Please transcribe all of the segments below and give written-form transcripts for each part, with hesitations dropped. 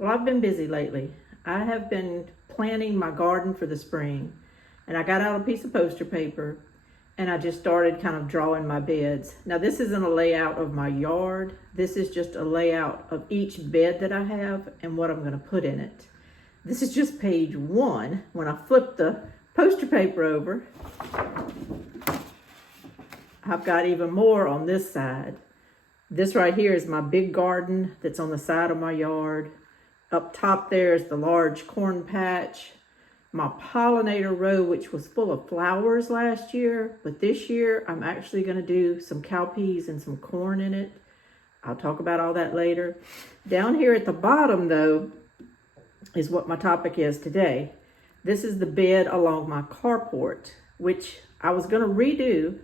Well, I've been busy lately. I have been planning my garden for the spring, and I got out a piece of poster paper and I just started kind of drawing my beds. Now, this isn't a layout of my yard. This is just a layout of each bed that I have and what I'm going to put in it. This is just page one. When I flip the poster paper over, I've got even more on this side. This right here is my big garden that's on the side of my yard. Up top there is the large corn patch. My pollinator row, which was full of flowers last year, but this year I'm actually going to do some cowpeas and some corn in it. I'll talk about all that later. Down here at the bottom, though, is what my topic is today. This is the bed along my carport, which I was going to redo,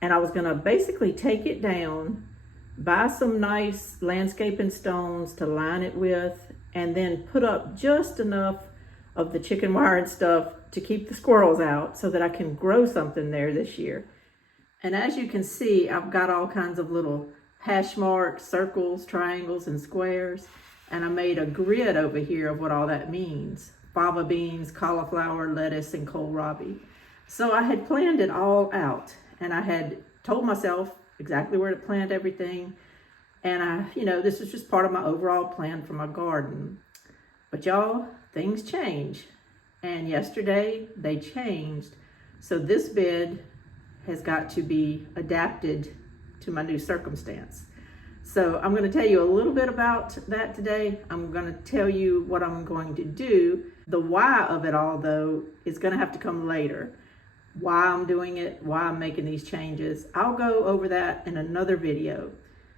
and I was going to basically take it down, buy some nice landscaping stones to line it with, and then put up just enough of the chicken wire and stuff to keep the squirrels out so that I can grow something there this year. And as you can see, I've got all kinds of little hash marks, circles, triangles, and squares. And I made a grid over here of what all that means. Fava beans, cauliflower, lettuce, and kohlrabi. So I had planned it all out, and I had told myself exactly where to plant everything. And this was just part of my overall plan for my garden. But y'all, things change. And yesterday they changed. So this bed has got to be adapted to my new circumstance. So I'm going to tell you a little bit about that today. I'm going to tell you what I'm going to do. The why of it all, though, is going to have to come later. Why I'm doing it, why I'm making these changes. I'll go over that in another video.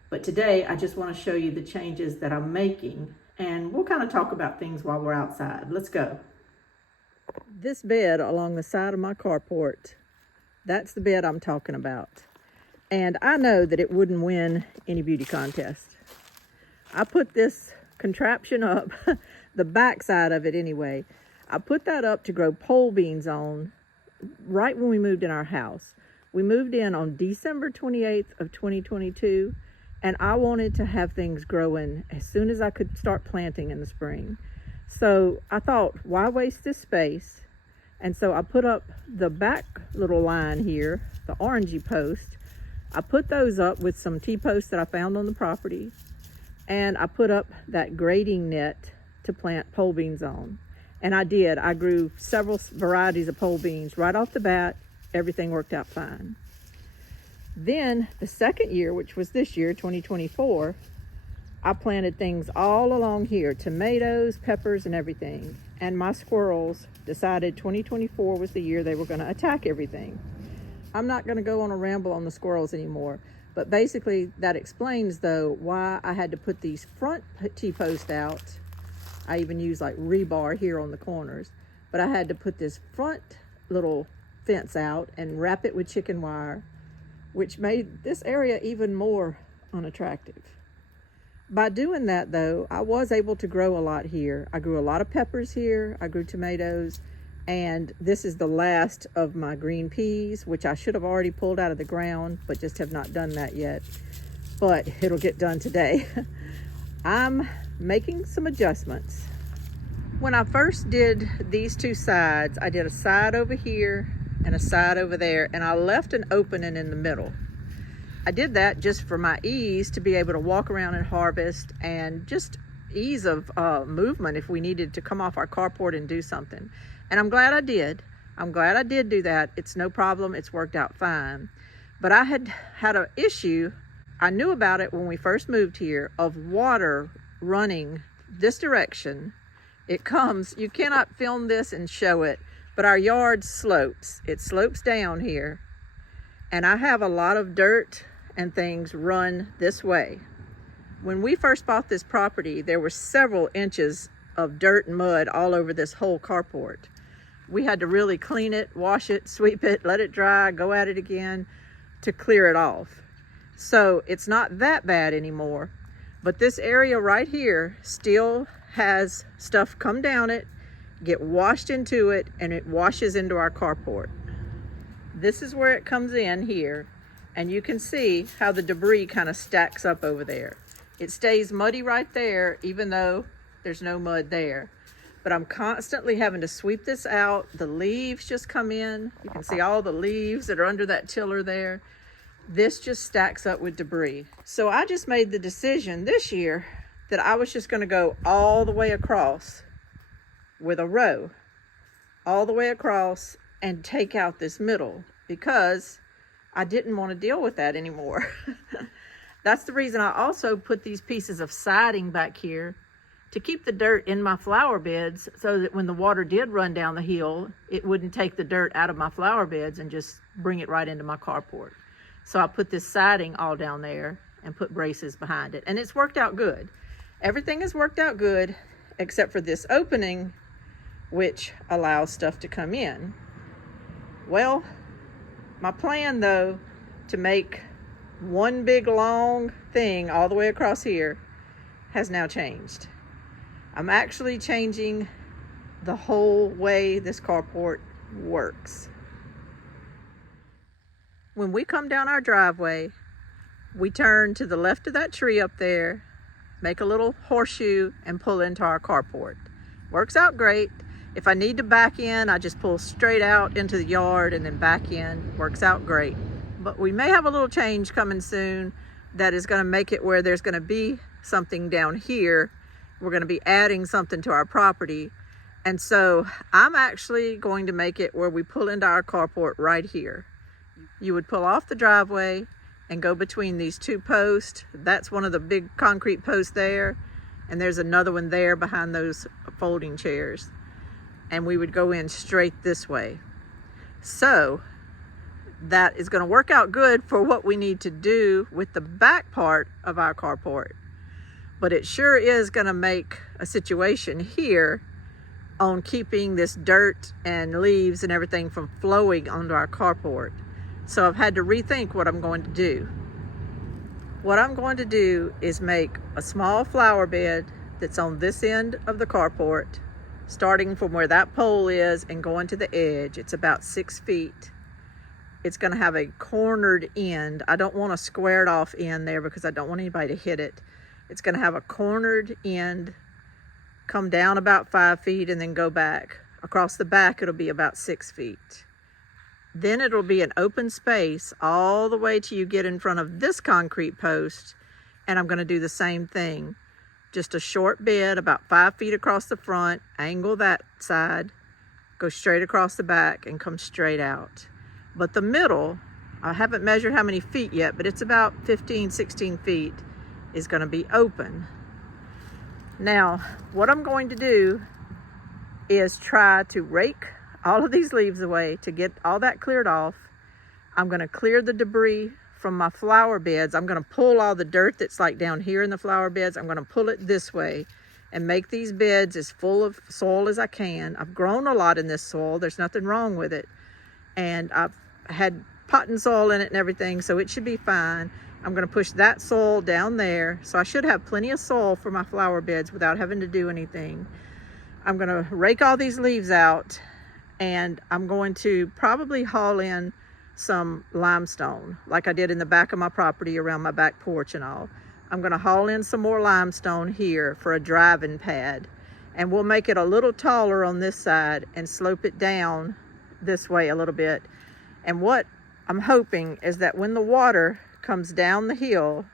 But today, I just want to show you the changes that I'm making, and we'll kind of talk about things while we're outside. Let's go. This bed along the side of my carport, that's the bed I'm talking about. And I know that it wouldn't win any beauty contest. I put this contraption up, the back side of it anyway, I put that up to grow pole beans on right when we moved in our house. We moved in on December 28th of 2022. And I wanted to have things growing as soon as I could start planting in the spring. So I thought, why waste this space? And so I put up the back little line here, the orangey post. I put those up with some T-posts that I found on the property. And I put up that grading net to plant pole beans on. And I did. I grew several varieties of pole beans right off the bat. Everything worked out fine. Then the second year, which was this year, 2024, I planted things all along here, tomatoes, peppers, and everything. And my squirrels decided 2024 was the year they were going to attack everything. I'm not going to go on a ramble on the squirrels anymore, but basically that explains, though, why I had to put these front T-posts out. I even use like rebar here on the corners, but I had to put this front little fence out and wrap it with chicken wire, which made this area even more unattractive. By doing that, though, I was able to grow a lot here. I grew a lot of peppers here, I grew tomatoes, and this is the last of my green peas, which I should have already pulled out of the ground, but just have not done that yet. But it'll get done today. I'm making some adjustments. When I first did these two sides, I did a side over here and a side over there, and I left an opening in the middle. I did that just for my ease to be able to walk around and harvest, and just ease of movement if we needed to come off our carport and do something. And I'm glad I did. I'm glad I did do that. It's no problem. It's worked out fine. But I had an issue. I knew about it when we first moved here, of water running this direction. It comes, you cannot film this and show it, but our yard slopes. It slopes down here, and I have a lot of dirt and things run this way. When we first bought this property, there were several inches of dirt and mud all over this whole carport. We had to really clean it, wash it, sweep it, let it dry, go at it again to clear it off. So it's not that bad anymore, but this area right here still has stuff come down it, get washed into it, and it washes into our carport. This is where it comes in here, and you can see how the debris kind of stacks up over there. It stays muddy right there, even though there's no mud there. But I'm constantly having to sweep this out. The leaves just come in. You can see all the leaves that are under that tiller there. This just stacks up with debris. So I just made the decision this year that I was just gonna go all the way across with a row, all the way across, and take out this middle, because I didn't want to deal with that anymore. That's the reason I also put these pieces of siding back here to keep the dirt in my flower beds, so that when the water did run down the hill, it wouldn't take the dirt out of my flower beds and just bring it right into my carport. So I put this siding all down there and put braces behind it, and it's worked out good. Everything has worked out good except for this opening, which allows stuff to come in. Well, my plan though, to make one big long thing all the way across here, has now changed. I'm actually changing the whole way this carport works. When we come down our driveway, we turn to the left of that tree up there, make a little horseshoe, and pull into our carport. Works out great. If I need to back in, I just pull straight out into the yard and then back in. Works out great. But we may have a little change coming soon that is going to make it where there's going to be something down here. We're going to be adding something to our property. And so I'm actually going to make it where we pull into our carport right here. You would pull off the driveway and go between these two posts. That's one of the big concrete posts there. And there's another one there behind those folding chairs. And we would go in straight this way. So that is going to work out good for what we need to do with the back part of our carport. But it sure is going to make a situation here on keeping this dirt and leaves and everything from flowing onto our carport. So I've had to rethink what I'm going to do. What I'm going to do is make a small flower bed that's on this end of the carport, starting from where that pole is and going to the edge. It's about 6 feet. It's going to have a cornered end. I don't want a squared off end there because I don't want anybody to hit it. It's going to have a cornered end, come down about 5 feet, and then go back. Across the back, it'll be about 6 feet. Then it'll be an open space all the way till you get in front of this concrete post. And I'm going to do the same thing. Just a short bed about 5 feet across the front, angle that side, go straight across the back, and come straight out. But the middle, I haven't measured how many feet yet, but it's about 15, 16 feet, is going to be open. Now, what I'm going to do is try to rake all of these leaves away to get all that cleared off. I'm going to clear the debris from my flower beds. I'm going to pull all the dirt that's like down here in the flower beds. I'm going to pull it this way and make these beds as full of soil as I can. I've grown a lot in this soil. There's nothing wrong with it. And I've had potting soil in it and everything, so it should be fine. I'm going to push that soil down there. So I should have plenty of soil for my flower beds without having to do anything. I'm going to rake all these leaves out, and I'm going to probably haul in some limestone like I did in the back of my property around my back porch and all. I'm going to haul in some more limestone here for a driving pad, and we'll make it a little taller on this side and slope it down this way a little bit. And what I'm hoping is that when the water comes down the hill,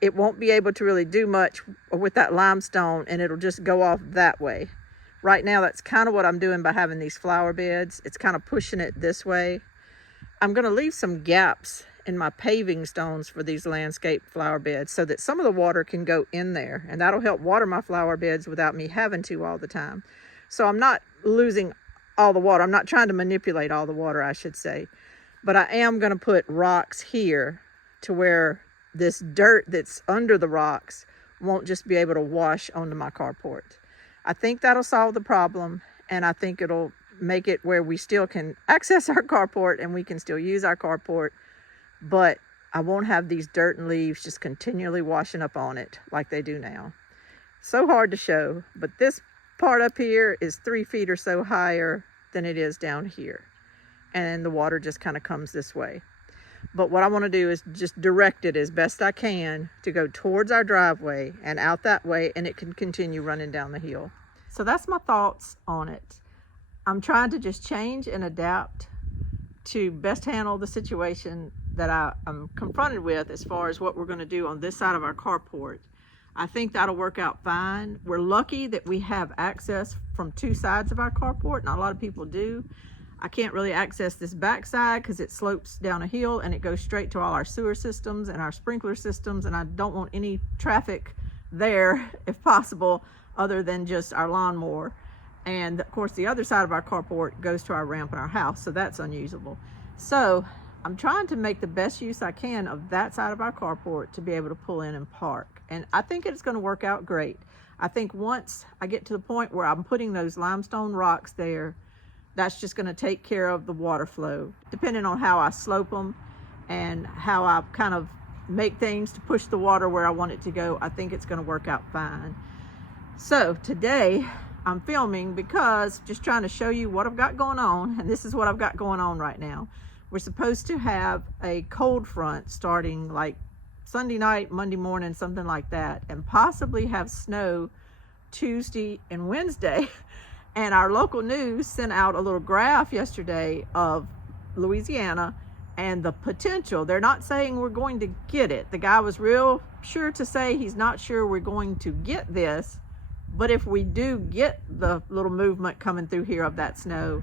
it won't be able to really do much with that limestone, and it'll just go off that way. Right now, that's kind of what I'm doing by having these flower beds. It's kind of pushing it this way. I'm going to leave some gaps in my paving stones for these landscape flower beds so that some of the water can go in there, and that'll help water my flower beds without me having to all the time. So I'm not losing all the water. I'm not trying to manipulate all the water, I should say. But I am going to put rocks here to where this dirt that's under the rocks won't just be able to wash onto my carport. I think that'll solve the problem, and I think it'll make it where we still can access our carport and we can still use our carport, but I won't have these dirt and leaves just continually washing up on it like they do now. So hard to show, but this part up here is 3 feet or so higher than it is down here, and the water just kind of comes this way. But what I want to do is just direct it as best I can to go towards our driveway and out that way, and it can continue running down the hill. So that's my thoughts on it. I'm trying to just change and adapt to best handle the situation that I'm confronted with as far as what we're going to do on this side of our carport. I think that'll work out fine. We're lucky that we have access from two sides of our carport. Not a lot of people do. I can't really access this back side because it slopes down a hill and it goes straight to all our sewer systems and our sprinkler systems, and I don't want any traffic there if possible other than just our lawnmower. And of course the other side of our carport goes to our ramp in our house, so that's unusable. So I'm trying to make the best use I can of that side of our carport to be able to pull in and park, and I think it's going to work out great. I think once I get to the point where I'm putting those limestone rocks there, that's just going to take care of the water flow. Depending on how I slope them and how I kind of make things to push the water where I want it to go, I think it's going to work out fine. So today I'm filming because just trying to show you what I've got going on, and this is what I've got going on right now. We're supposed to have a cold front starting like Sunday night, Monday morning, something like that, and possibly have snow Tuesday and Wednesday. And our local news sent out a little graph yesterday of Louisiana and the potential. They're not saying we're going to get it. The guy was real sure to say he's not sure we're going to get this, but if we do get the little movement coming through here of that snow,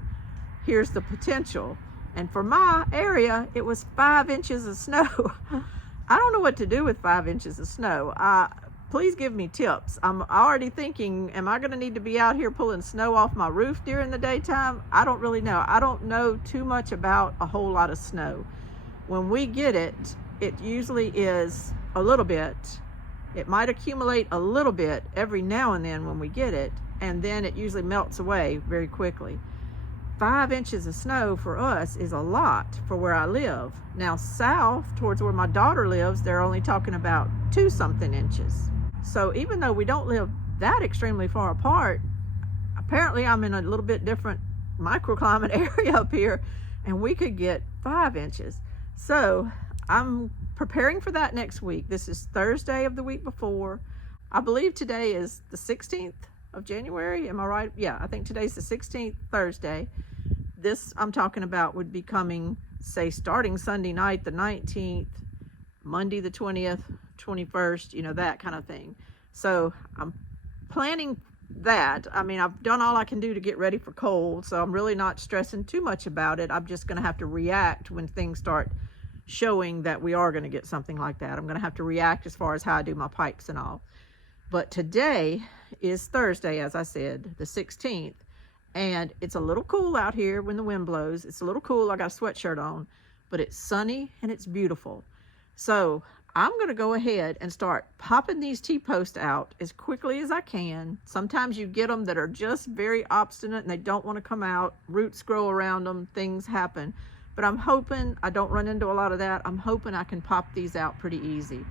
here's the potential. And for my area, it was 5 inches of snow. I don't know what to do with 5 inches of snow. Please give me tips. I'm already thinking, am I going to need to be out here pulling snow off my roof during the daytime? I don't really know. I don't know too much about a whole lot of snow. When we get it, it usually is a little bit. It might accumulate a little bit every now and then when we get it, and then it usually melts away very quickly. 5 inches of snow for us is a lot for where I live. Now south towards where my daughter lives, they're only talking about 2-something inches. So even though we don't live that extremely far apart, apparently I'm in a little bit different microclimate area up here, and we could get 5 inches. So I'm preparing for that next week. This is Thursday of the week before. I believe today is the 16th of January. Am I right? Yeah, I think today's the 16th, Thursday. This I'm talking about would be coming, say, starting Sunday night, the 19th, Monday, the 20th, 21st, you know, that kind of thing. So I'm planning that. I mean, I've done all I can do to get ready for cold, so I'm really not stressing too much about it. I'm just going to have to react when things start showing that we are going to get something like that. I'm going to have to react as far as how I do my pipes and all. But today is Thursday, as I said, the 16th, and it's a little cool out here when the wind blows. It's a little cool. I got a sweatshirt on, but it's sunny and it's beautiful. So I'm going to go ahead and start popping these T-posts out as quickly as I can. Sometimes you get them that are just very obstinate and they don't want to come out. Roots grow around them. Things happen. But I'm hoping I don't run into a lot of that. I'm hoping I can pop these out pretty easy.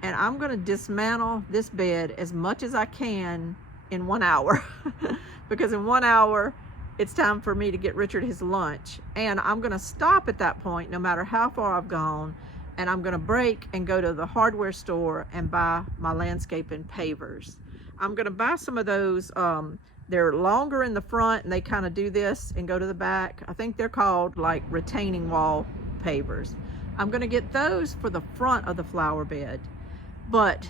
And I'm going to dismantle this bed as much as I can in 1 hour. Because in 1 hour, it's time for me to get Richard his lunch. And I'm going to stop at that point, no matter how far I've gone. And I'm going to break and go to the hardware store and buy my landscaping pavers. I'm going to buy some of those. They're longer in the front and they kind of do this and go to the back. I think they're called like retaining wall pavers. I'm going to get those for the front of the flower bed. But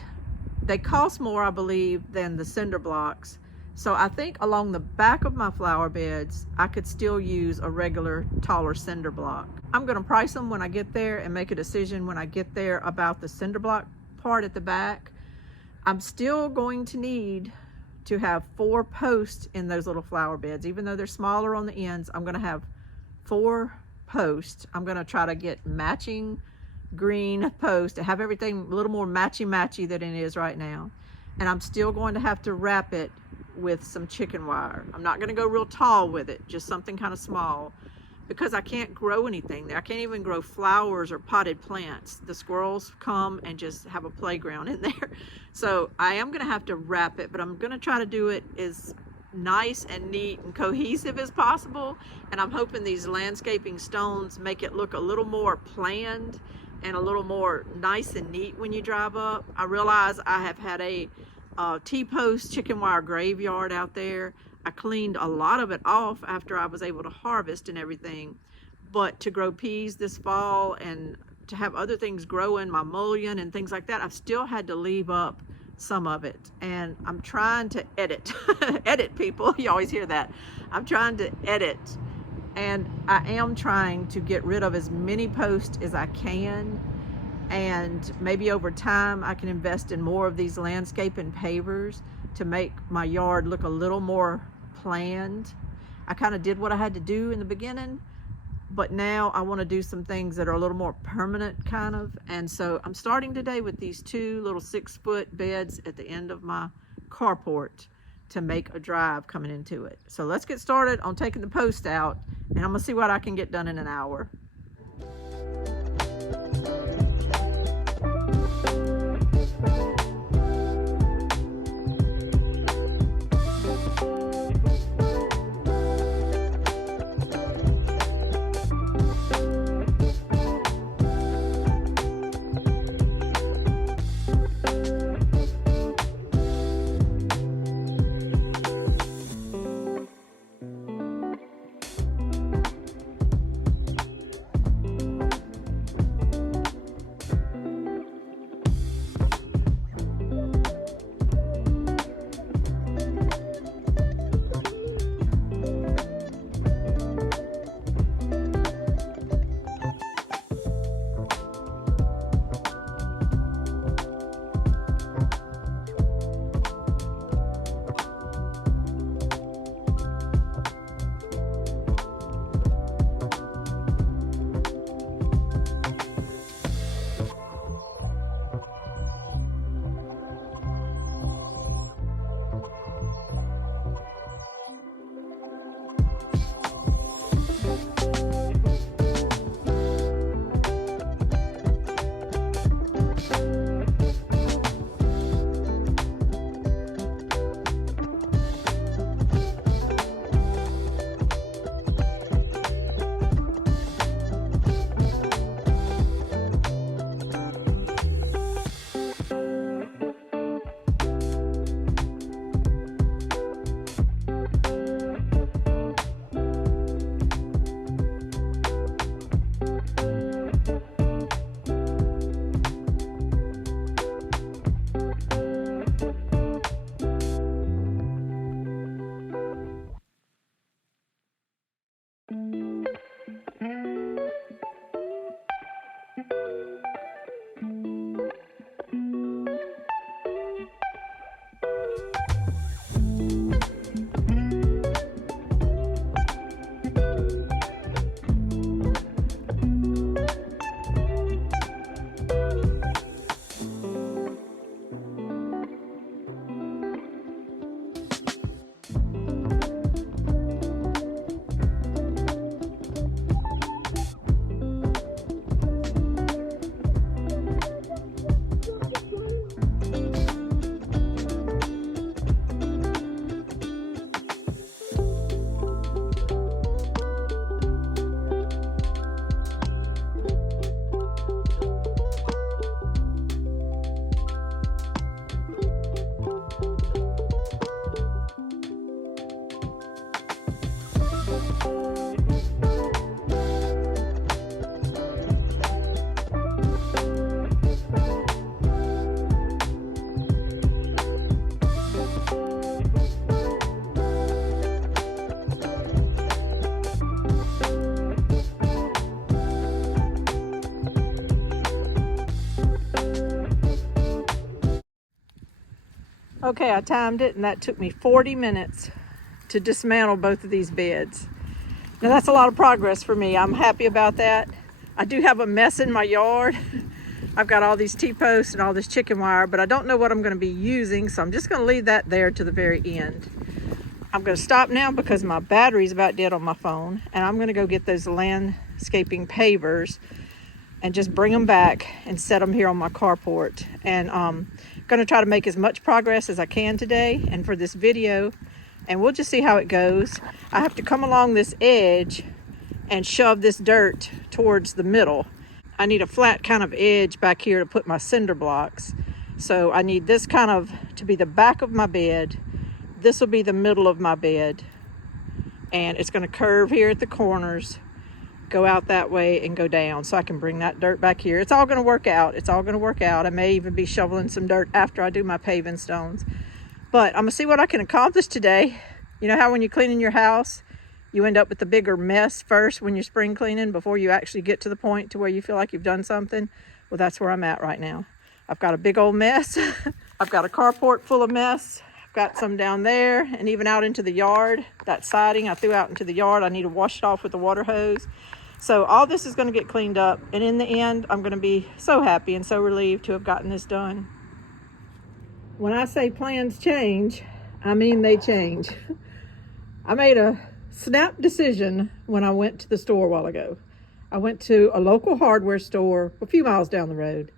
they cost more, I believe, than the cinder blocks. So I think along the back of my flower beds, I could still use a regular taller cinder block. I'm going to price them when I get there and make a decision when I get there about the cinder block part at the back. I'm still going to need to have 4 posts in those little flower beds. Even though they're smaller on the ends, I'm going to have 4 posts. I'm going to try to get matching green post to have everything a little more matchy than it is right now. And I'm still going to have to wrap it with some chicken wire. I'm not going to go real tall with it, just something kind of small, because I can't grow anything there. I can't even grow flowers or potted plants. The squirrels come and just have a playground in there. So I am going to have to wrap it, but I'm going to try to do it as nice and neat and cohesive as possible. And I'm hoping these landscaping stones make it look a little more planned and a little more nice and neat when you drive up. I realize I have had a T-post chicken wire graveyard out there. I cleaned a lot of it off after I was able to harvest and everything, but to grow peas this fall and to have other things growing, my mullein and things like that, I've still had to leave up some of it. And I'm trying to edit. Edit, people, you always hear that. I'm trying to edit, and I am trying to get rid of as many posts as I can, and maybe over time I can invest in more of these landscape and pavers to make my yard look a little more planned. I kind of did what I had to do in the beginning, but now I want to do some things that are a little more permanent kind of. And so I'm starting today with these 2 little 6-foot beds at the end of my carport to make a drive coming into it. So let's get started on taking the post out, and I'm gonna see what I can get done in an hour. Okay, I timed it, and that took me 40 minutes to dismantle both of these beds. Now that's a lot of progress for me. I'm happy about that. I do have a mess in my yard. I've got all these T-posts and all this chicken wire, but I don't know what I'm gonna be using, so I'm just gonna leave that there to the very end. I'm gonna stop now because my battery's about dead on my phone, and I'm gonna go get those landscaping pavers and just bring them back and set them here on my carport. And going to try to make as much progress as I can today. And for this video, and we'll just see how it goes. I have to come along this edge and shove this dirt towards the middle. I need a flat kind of edge back here to put my cinder blocks. So I need this kind of to be the back of my bed. This will be the middle of my bed. And it's gonna curve here at the corners, go out that way and go down, so I can bring that dirt back here. It's all gonna work out. It's all gonna work out. I may even be shoveling some dirt after I do my paving stones. But I'm gonna see what I can accomplish today. You know how when you're cleaning your house, you end up with the bigger mess first when you're spring cleaning before you actually get to the point to where you feel like you've done something? Well, that's where I'm at right now. I've got a big old mess. I've got a carport full of mess. I've got some down there and even out into the yard. That siding I threw out into the yard, I need to wash it off with the water hose. So all this is gonna get cleaned up, and in the end, I'm gonna be so happy and so relieved to have gotten this done. When I say plans change, I mean they change. I made a snap decision when I went to the store a while ago. I went to a local hardware store a few miles down the road,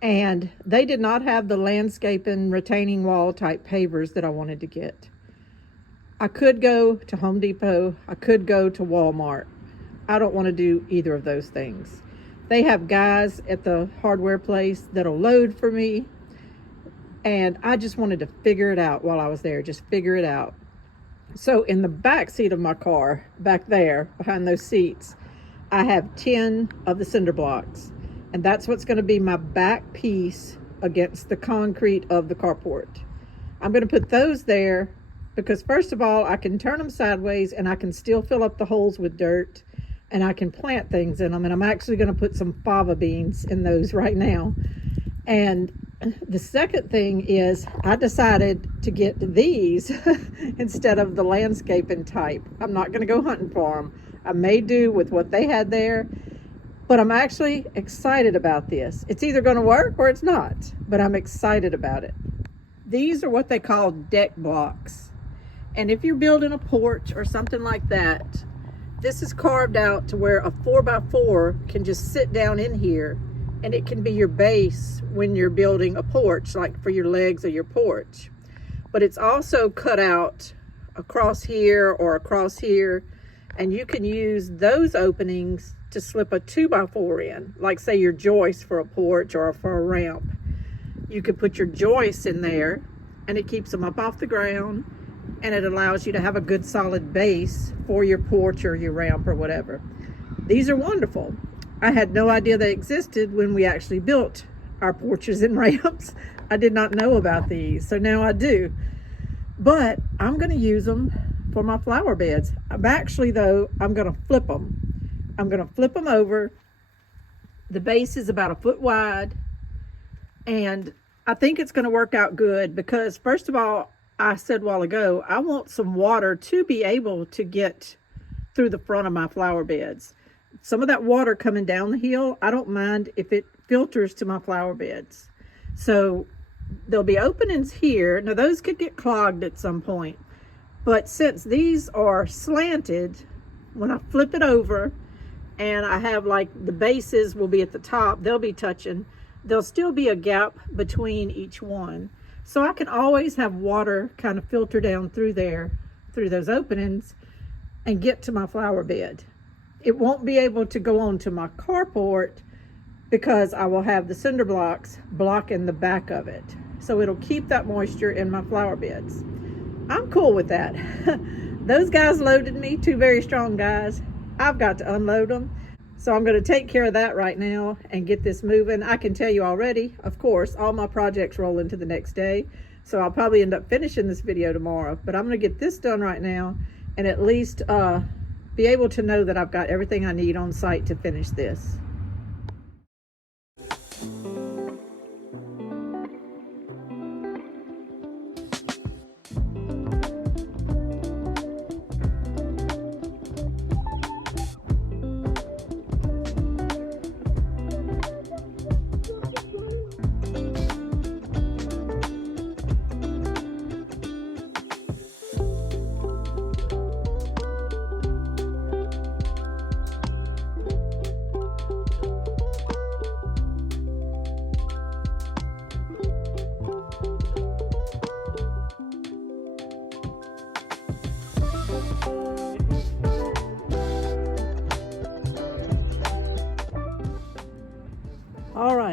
and they did not have the landscaping retaining wall type pavers that I wanted to get. I could go to Home Depot, I could go to Walmart. I don't want to do either of those things. They have guys at the hardware place that'll load for me, and I just wanted to figure it out while I was there, just figure it out. So in the back seat of my car, back there, behind those seats, I have 10 of the cinder blocks. And that's what's going to be my back piece against the concrete of the carport. I'm going to put those there because, first of all, I can turn them sideways and I can still fill up the holes with dirt, and I can plant things in them. And I'm actually going to put some fava beans in those right now. And the second thing is I decided to get these instead of the landscaping type. I'm not going to go hunting for them. I may do with what they had there, but I'm actually excited about this. It's either going to work or it's not, but I'm excited about it. These are what they call deck blocks. And if you're building a porch or something like that, this is carved out to where a 4x4 can just sit down in here, and it can be your base when you're building a porch, like for your legs of your porch. But it's also cut out across here or across here, and you can use those openings to slip a 2x4 in, like say your joist for a porch or for a ramp. You could put your joists in there, and it keeps them up off the ground, and it allows you to have a good solid base for your porch or your ramp or whatever. These are wonderful. I had no idea they existed when we actually built our porches and ramps. I did not know about these, so now I do. But I'm going to use them for my flower beds. I'm going to flip them. I'm going to flip them over. The base is about a foot wide, and I think it's going to work out good because, first of all, I said a while ago, I want some water to be able to get through the front of my flower beds. Some of that water coming down the hill, I don't mind if it filters to my flower beds. So there'll be openings here. Now those could get clogged at some point, but since these are slanted, when I flip it over and I have like the bases will be at the top, they'll be touching, there'll still be a gap between each one. So I can always have water kind of filter down through there, through those openings, and get to my flower bed. It won't be able to go onto my carport because I will have the cinder blocks blocking the back of it. So it'll keep that moisture in my flower beds. I'm cool with that. Those guys loaded me, two very strong guys. I've got to unload them. So I'm going to take care of that right now and get this moving. I can tell you already, of course, all my projects roll into the next day. So I'll probably end up finishing this video tomorrow. But I'm going to get this done right now and at least be able to know that I've got everything I need on site to finish this.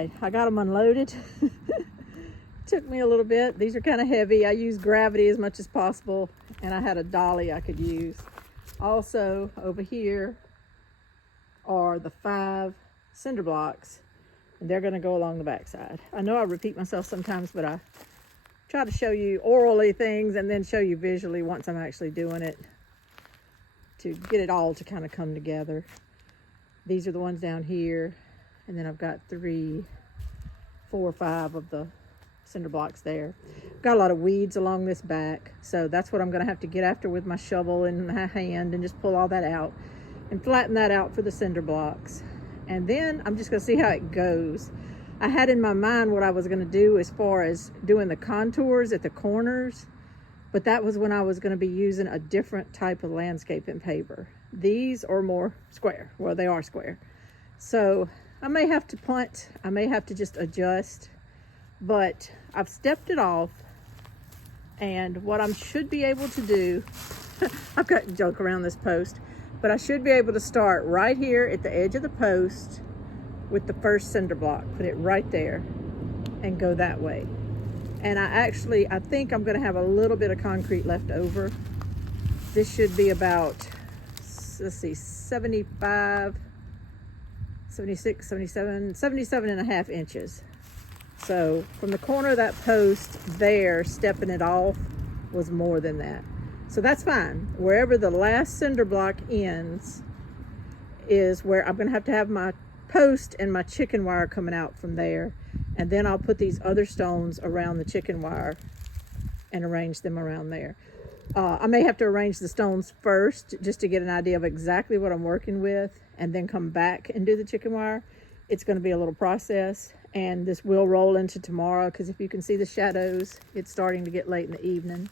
right, I got them unloaded. Took me a little bit. These are kind of heavy. I use gravity as much as possible, and I had a dolly I could use. Also, over here are the 5 cinder blocks, and they're going to go along the backside. I know I repeat myself sometimes, but I try to show you orally things and then show you visually once I'm actually doing it to get it all to kind of come together. These are the ones down here, and then I've got 3, 4, or 5 of the cinder blocks there. Got a lot of weeds along this back, so that's what I'm going to have to get after with my shovel in my hand and just pull all that out and flatten that out for the cinder blocks. And then I'm just going to see how it goes. I had in my mind what I was going to do as far as doing the contours at the corners, but that was when I was going to be using a different type of landscaping paper. These are more square. Well, they are square. So I may have to punt. I may have to just adjust, but I've stepped it off. And what I should be able to do, I've got junk around this post, but I should be able to start right here at the edge of the post with the first cinder block, put it right there and go that way. And I think I'm going to have a little bit of concrete left over. This should be about, let's see, 75, 76, 77, 77 and a half inches. So from the corner of that post there, stepping it off was more than that. So that's fine. Wherever the last cinder block ends is where I'm going to have my post and my chicken wire coming out from there. And then I'll put these other stones around the chicken wire and arrange them around there. I may have to arrange the stones first just to get an idea of exactly what I'm working with and then come back and do the chicken wire. It's going to be a little process, and this will roll into tomorrow because if you can see the shadows, it's starting to get late in the evening.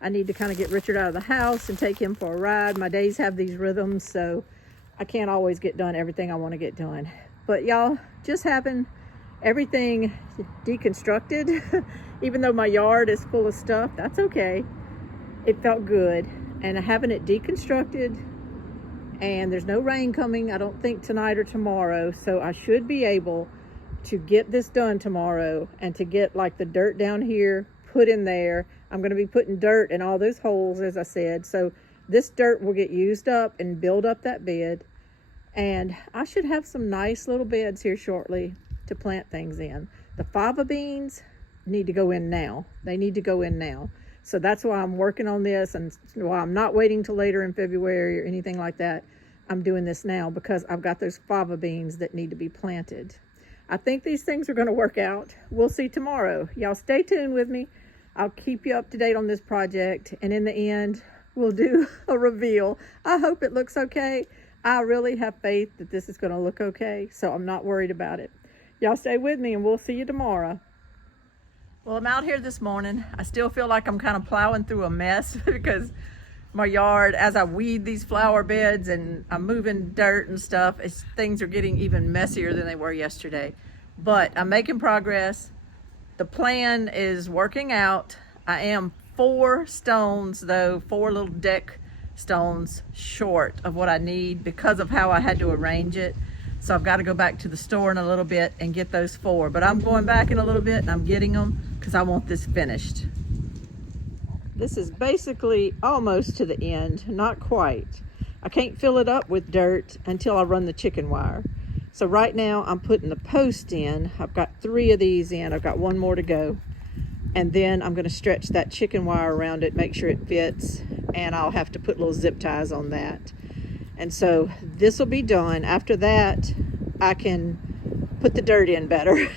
I need to kind of get Richard out of the house and take him for a ride. My days have these rhythms, so I can't always get done everything I want to get done. But y'all, just having everything deconstructed, even though my yard is full of stuff, that's okay. It felt good. And having it deconstructed, and there's no rain coming, I don't think tonight or tomorrow, so I should be able to get this done tomorrow and to get like the dirt down here put in there. I'm going to be putting dirt in all those holes, as I said, so this dirt will get used up and build up that bed. And I should have some nice little beds here shortly to plant things in. The fava beans need to go in now. They need to go in now. So that's why I'm working on this, and why I'm not waiting till later in February or anything like that. I'm doing this now because I've got those fava beans that need to be planted. I think these things are going to work out. We'll see tomorrow. Y'all stay tuned with me. I'll keep you up to date on this project, and in the end, we'll do a reveal. I hope it looks okay. I really have faith that this is going to look okay, so I'm not worried about it. Y'all stay with me, and we'll see you tomorrow. Well, I'm out here this morning. I still feel like I'm kind of plowing through a mess because my yard, as I weed these flower beds and I'm moving dirt and stuff, things are getting even messier than they were yesterday. But I'm making progress. The plan is working out. I am 4 stones, though, 4 little deck stones short of what I need because of how I had to arrange it. So I've got to go back to the store in a little bit and get those 4. But I'm going back in a little bit and I'm getting them because I want this finished. This is basically almost to the end, not quite. I can't fill it up with dirt until I run the chicken wire. So right now I'm putting the post in. I've got 3 of these in. I've got 1 more to go. And then I'm going to stretch that chicken wire around it, make sure it fits, and I'll have to put little zip ties on that. And so this will be done. After that, I can put the dirt in better.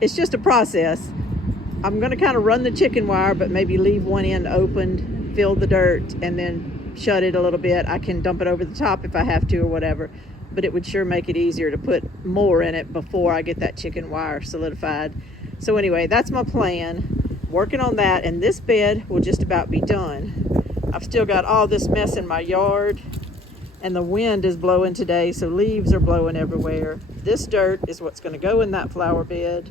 It's just a process. I'm going to kind of run the chicken wire, but maybe leave one end opened, fill the dirt, and then shut it a little bit. I can dump it over the top if I have to or whatever, but it would sure make it easier to put more in it before I get that chicken wire solidified. So anyway, that's my plan. Working on that, and this bed will just about be done. I've still got all this mess in my yard, and the wind is blowing today, so leaves are blowing everywhere. This dirt is what's going to go in that flower bed.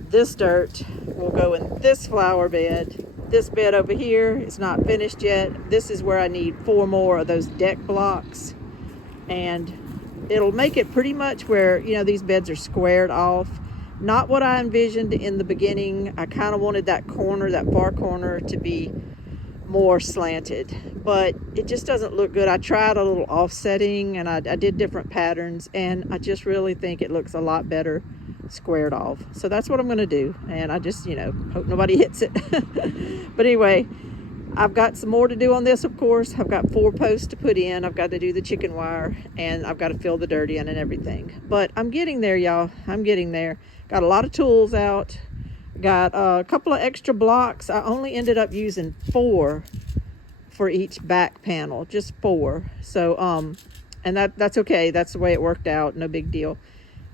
This dirt will go in this flower bed. This bed over here is not finished yet. This is where I need 4 more of those deck blocks. And it'll make it pretty much where, you know, these beds are squared off. Not what I envisioned in the beginning. I kind of wanted that corner, that far corner, to be more slanted, but it just doesn't look good. I tried a little offsetting and I did different patterns, and I just really think it looks a lot better squared off. So that's what I'm going to do, and I just, you know, hope nobody hits it. But anyway, I've got some more to do on this, of course. I've got 4 posts to put in. I've got to do the chicken wire, and I've got to fill the dirt in and everything. But I'm getting there, y'all. I'm getting there. Got a lot of tools out. Got a couple of extra blocks. I only ended up using 4 for each back panel, just 4. So, and that's okay. That's the way it worked out. No big deal.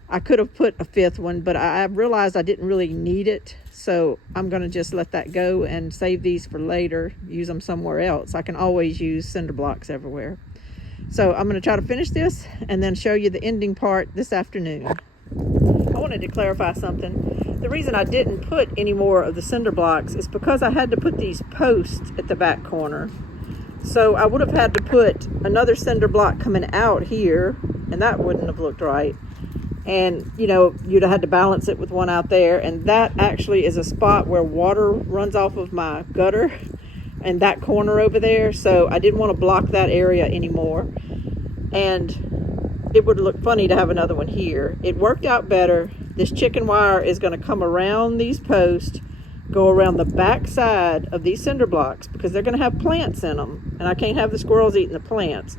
I could have put a 5th one, but I realized I didn't really need it. So I'm going to just let that go and save these for later, use them somewhere else. I can always use cinder blocks everywhere. So I'm going to try to finish this and then show you the ending part this afternoon. I wanted to clarify something. The reason I didn't put any more of the cinder blocks is because I had to put these posts at the back corner. So I would have had to put another cinder block coming out here, and that wouldn't have looked right. And, you know, you'd have had to balance it with one out there. And that actually is a spot where water runs off of my gutter and that corner over there. So I didn't want to block that area anymore. And it would look funny to have another one here. It worked out better. This chicken wire is going to come around these posts, go around the back side of these cinder blocks, because they're going to have plants in them. And I can't have the squirrels eating the plants.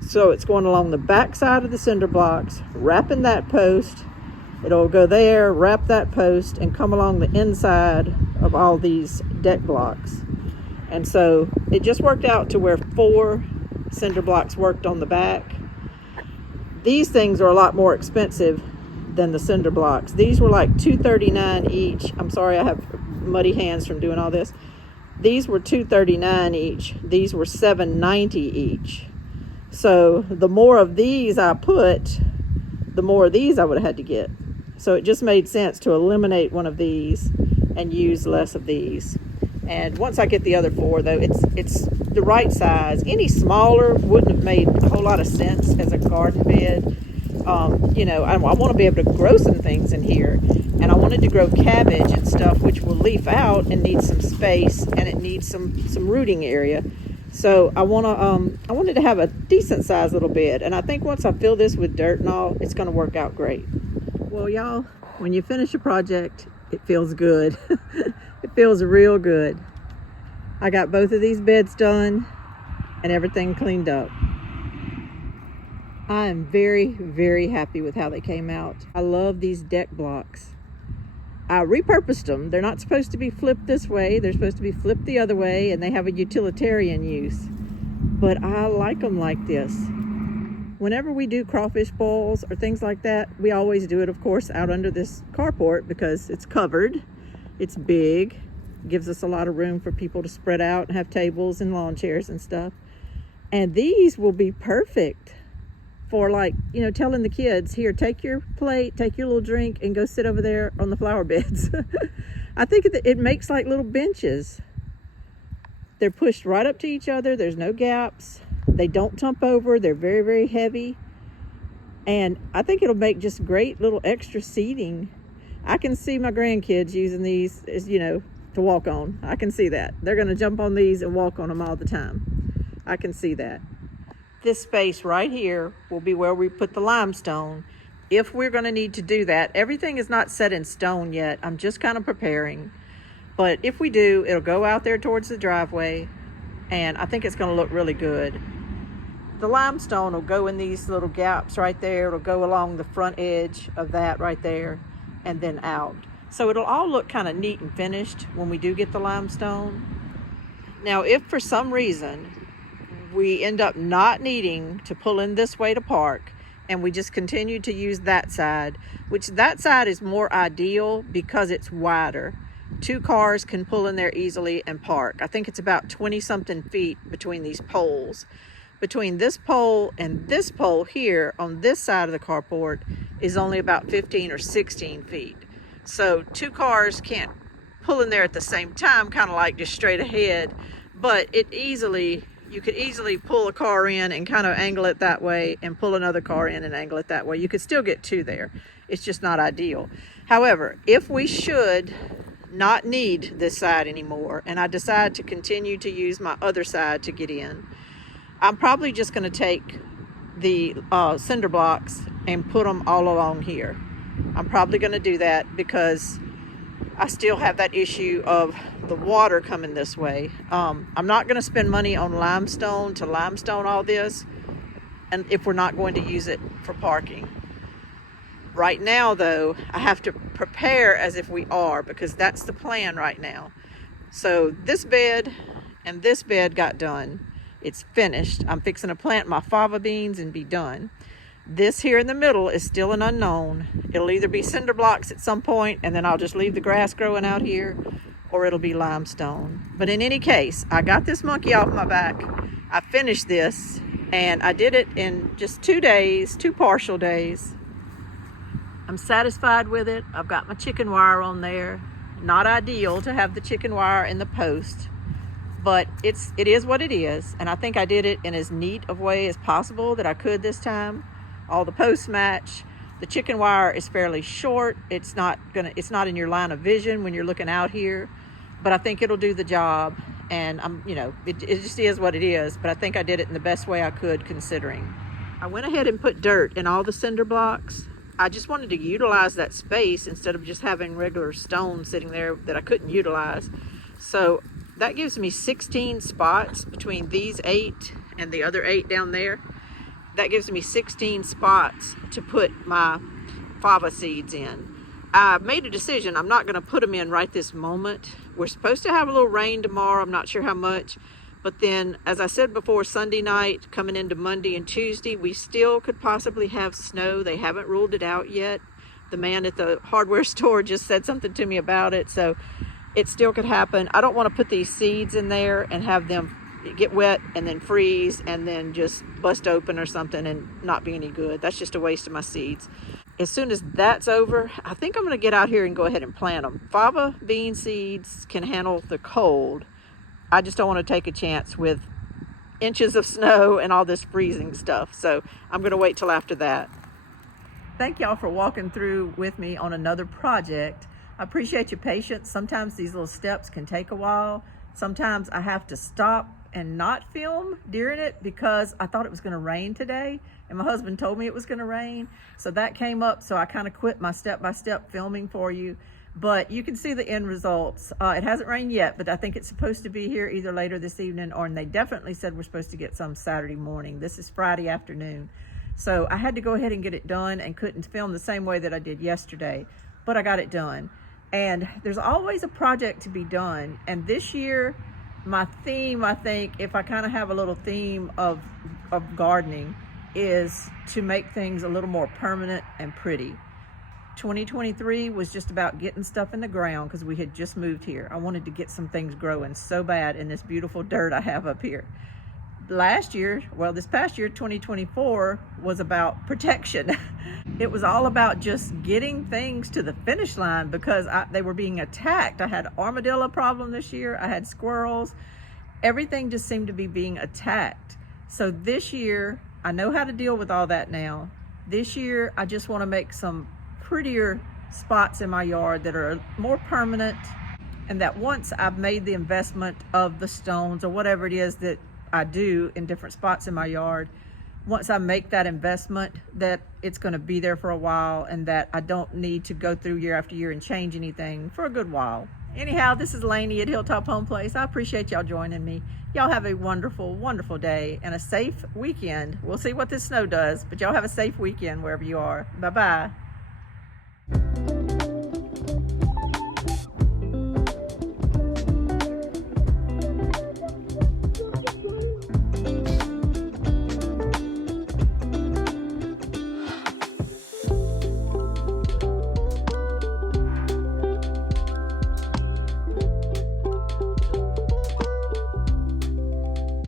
So it's going along the back side of the cinder blocks, wrapping that post. It'll go there, wrap that post, and come along the inside of all these deck blocks. And so it just worked out to where 4 cinder blocks worked on the back. These things are a lot more expensive than the cinder blocks. These were like $2.39 each. I'm sorry, I have muddy hands from doing all this. These were $2.39 each. These were $7.90 each. So the more of these I put, the more of these I would have had to get. So it just made sense to eliminate one of these and use less of these. And once I get the other 4, though, it's the right size. Any smaller wouldn't have made a whole lot of sense as a garden bed. You know, I want to be able to grow some things in here. And I wanted to grow cabbage and stuff, which will leaf out and need some space, and it needs some rooting area. So I wanted to have a decent sized little bed, and I think once I fill this with dirt and all, it's going to work out great. Well, y'all, when you finish a project, it feels good. It feels real good. I got both of these beds done and everything cleaned up. I am very, very happy with how they came out. I love these deck blocks. I repurposed them. They're not supposed to be flipped this way. They're supposed to be flipped the other way, and they have a utilitarian use. But I like them like this. Whenever we do crawfish boils or things like that, we always do it, of course, out under this carport because it's covered. It's big. It gives us a lot of room for people to spread out and have tables and lawn chairs and stuff. And these will be perfect for, like, you know, telling the kids, here, take your plate, take your little drink, and go sit over there on the flower beds. I think it makes like little benches. They're pushed right up to each other. There's no gaps. They don't tump over. They're very, very heavy. And I think it'll make just great little extra seating. I can see my grandkids using these as, you know, to walk on. I can see that. They're going to jump on these and walk on them all the time. I can see that. This space right here will be where we put the limestone, if we're going to need to do that. Everything is not set in stone yet. I'm just kind of preparing. But if we do, it'll go out there towards the driveway, and I think it's going to look really good. The limestone will go in these little gaps right there. It'll go along the front edge of that right there and then out. So it'll all look kind of neat and finished when we do get the limestone. Now, if for some reason we end up not needing to pull in this way to park, and we just continue to use that side, which that side is more ideal because it's wider. 2 cars can pull in there easily and park. I think it's about 20 something feet between these poles. Between this pole and this pole here on this side of the carport is only about 15 or 16 feet. So 2 cars can't pull in there at the same time, kind of like just straight ahead, but it easily you could easily pull a car in and kind of angle it that way and pull another car in and angle it that way. You could still get two there. It's just not ideal. However, if we should not need this side anymore and I decide to continue to use my other side to get in, I'm probably just going to take the cinder blocks and put them all along here. I'm probably going to do that because I still have that issue of the water coming this way. I'm not going to spend money on limestone to limestone all this, and if we're not going to use it for parking. Right now though, I have to prepare as if we are, because that's the plan right now. So this bed and this bed got done. It's finished. I'm fixing to plant my fava beans and be done. This here in the middle is still an unknown. It'll either be cinder blocks at some point and then I'll just leave the grass growing out here, or it'll be limestone. But in any case, I got this monkey off my back. I finished this and I did it in just 2 days, 2 partial days. I'm satisfied with it. I've got my chicken wire on there. Not ideal to have the chicken wire in the post, but it is what it is. And I think I did it in as neat of way as possible that I could this time. All the posts match. The chicken wire is fairly short. It's not in your line of vision when you're looking out here, but I think it'll do the job. And it just is what it is, but I think I did it in the best way I could considering. I went ahead and put dirt in all the cinder blocks. I just wanted to utilize that space instead of just having regular stone sitting there that I couldn't utilize. So that gives me 16 spots between these 8 and the other 8 down there. That gives me 16 spots to put my fava seeds in. I made a decision. I'm not going to put them in right this moment. We're supposed to have a little rain tomorrow. I'm not sure how much. But then, as I said before, Sunday night, coming into Monday and Tuesday, we still could possibly have snow. They haven't ruled it out yet. The man at the hardware store just said something to me about it. So it still could happen. I don't want to put these seeds in there and have them get wet and then freeze and then just bust open or something and not be any good. That's just a waste of my seeds. As soon as that's over, I think I'm going to get out here and go ahead and plant them. Fava bean seeds can handle the cold. I just don't want to take a chance with inches of snow and all this freezing stuff. So I'm going to wait till after that. Thank y'all for walking through with me on another project. I appreciate your patience. Sometimes these little steps can take a while. Sometimes I have to stop and not film during it because I thought it was going to rain today, and my husband told me it was going to rain, so that came up, so I kind of quit my step-by-step filming for you. But you can see the end results. It hasn't rained yet, but I think it's supposed to be here either later this evening, or and they definitely said we're supposed to get some Saturday morning. This is Friday afternoon, so I had to go ahead and get it done and couldn't film the same way that I did yesterday, but I got it done. And there's always a project to be done, and this year my theme, I think, if I kind of have a little theme of gardening, is to make things a little more permanent and pretty. 2023 was just about getting stuff in the ground because we had just moved here. I wanted to get some things growing so bad in this beautiful dirt I have up here. Last year, well, this past year, 2024, was about protection. It was all about just getting things to the finish line because they were being attacked. I had armadillo problem this year. I had squirrels. Everything just seemed to be being attacked. So this year, I know how to deal with all that now. This year, I just want to make some prettier spots in my yard that are more permanent, and that once I've made the investment of the stones or whatever it is that I do in different spots in my yard, once I make that investment, that it's going to be there for a while and that I don't need to go through year after year and change anything for a good while. Anyhow, this is Lainey at Hilltop Home Place. I appreciate y'all joining me. Y'all have a wonderful, wonderful day and a safe weekend. We'll see what this snow does, but y'all have a safe weekend wherever you are. Bye-bye.